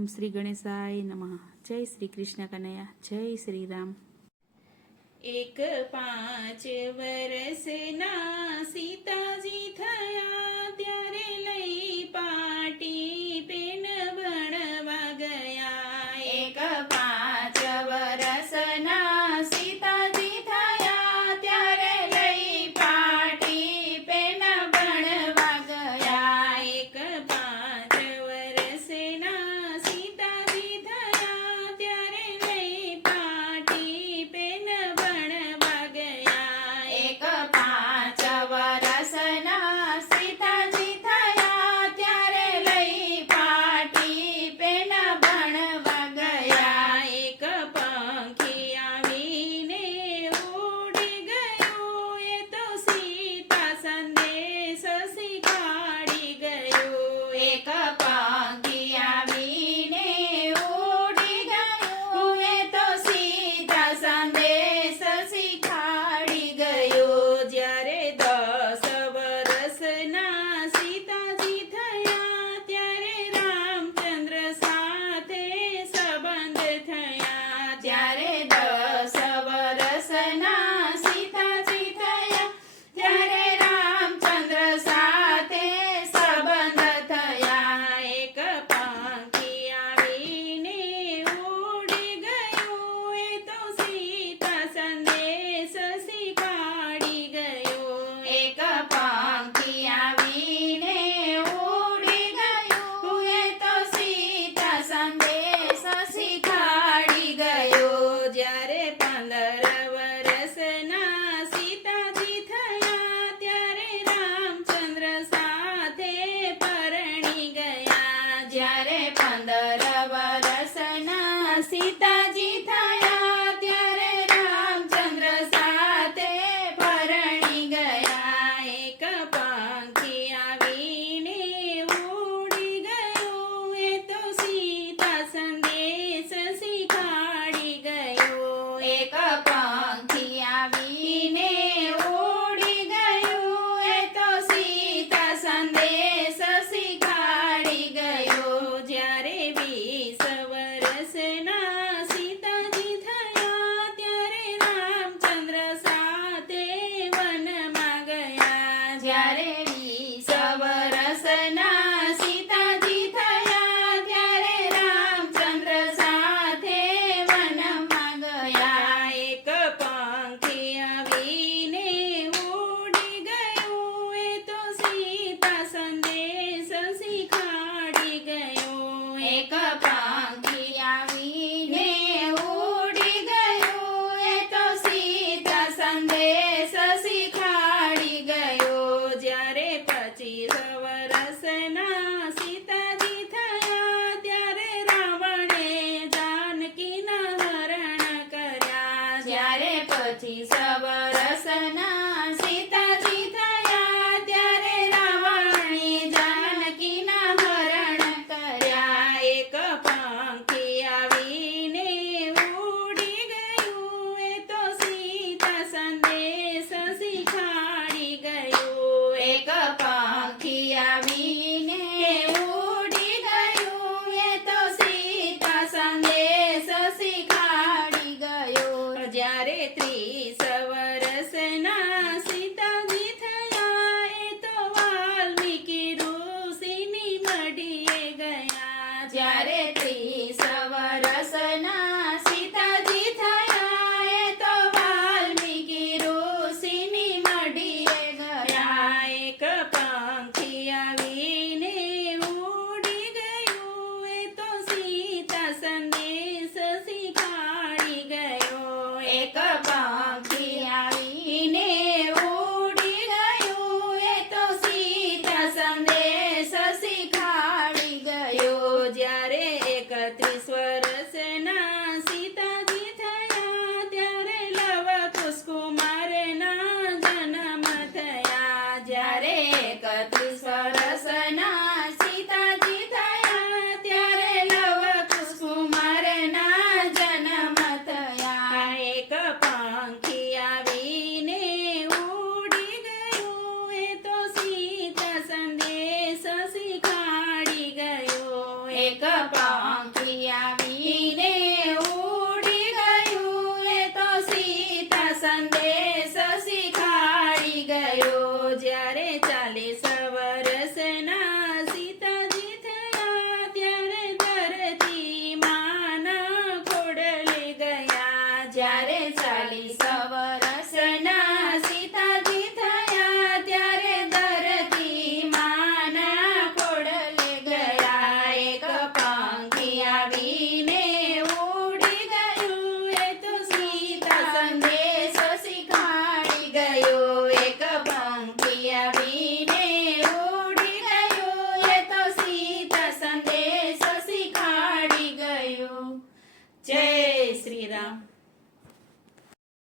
ઓમ શ્રી ગણેશાય નમઃ. જય શ્રી કૃષ્ણ કનૈયા, જય શ્રી રામ. 5 વર્ષના સીતાજી થયા ત્યારે લઈ પાટી પેન ભણવા ગયા. 5 વર્ષના સીતાજી થયા ત્યારે લઈ પાટી પેન ભણવા ગયા. 5 વર્ષના સીતાજી થયા ત્યારે લઈ પાટી પેન ભણવા ગયા. 5 વર્ષના સીતાજી થયા ત્યારે લઈ પાટી પેન ભણવા ગયા. એક પંખી આવીને ઉડી ગયું, એ તો સીતા સંદેશ શીખવાડી ગયું. એક પંખી આવીને ઉડી ગયું, એ તો સીતા સંદેશ શીખવાડી ગયું. જ્યારે 10 વર્ષના સીતાજી થયા ત્યારે રામચંદ્ર સાથે સંબંધ થયા. જ્યારે 10 વર્ષના સીતાજી થયા ત્યારે રામચંદ્ર સાથે સંબંધ થયા. એક પંખી આવીને ઉડી ગયું, એ તો સીતા સંદેશ શીખવાડી ગયું. એક પંખી આવીને ઉડી ગયું, એ તો સીતા સંદેશ શીખવાડી ગયો. જ્યારે 15 વર્ષના સીતાજી થયા ત્યારે રામચંદ્ર સાથે પરણી ગયા. જ્યારે 15 વર્ષના સીતાજી થયા ત્યારે રામચંદ્ર સાથે પરણી ગયા. એક પંખી આવીને ઉડી ગયું, એ તો સીતા સંદેશ શીખવાડી ગયું. એક પંખી આવીને ઉડી ગયું, એ તો સીતા સંદેશ શીખવાડી ગયો. જ્યારે 20 વર્ષના સીતાજી થયા ત્યારે રામચંદ્ર સાથે વનમાં ગયા. જ્યારે 20 વર્ષના સીતાજી થયા ત્યારે રામચંદ્ર સાથે વનમાં ગયા. એક પંખી આવીને ઉડી ગયું, એ તો સીતા સંદેશ શીખવાડી ગયું. એક પંખી આવીને ઉડી ગયું, એ તો સીતા સંદેશ શીખવાડી ગયો. જ્યારે 25 વર્ષના સીતાજી થયા ત્યારે રાવણે જાનકીના હરણ કર્યા. જ્યારે 25 વર્ષના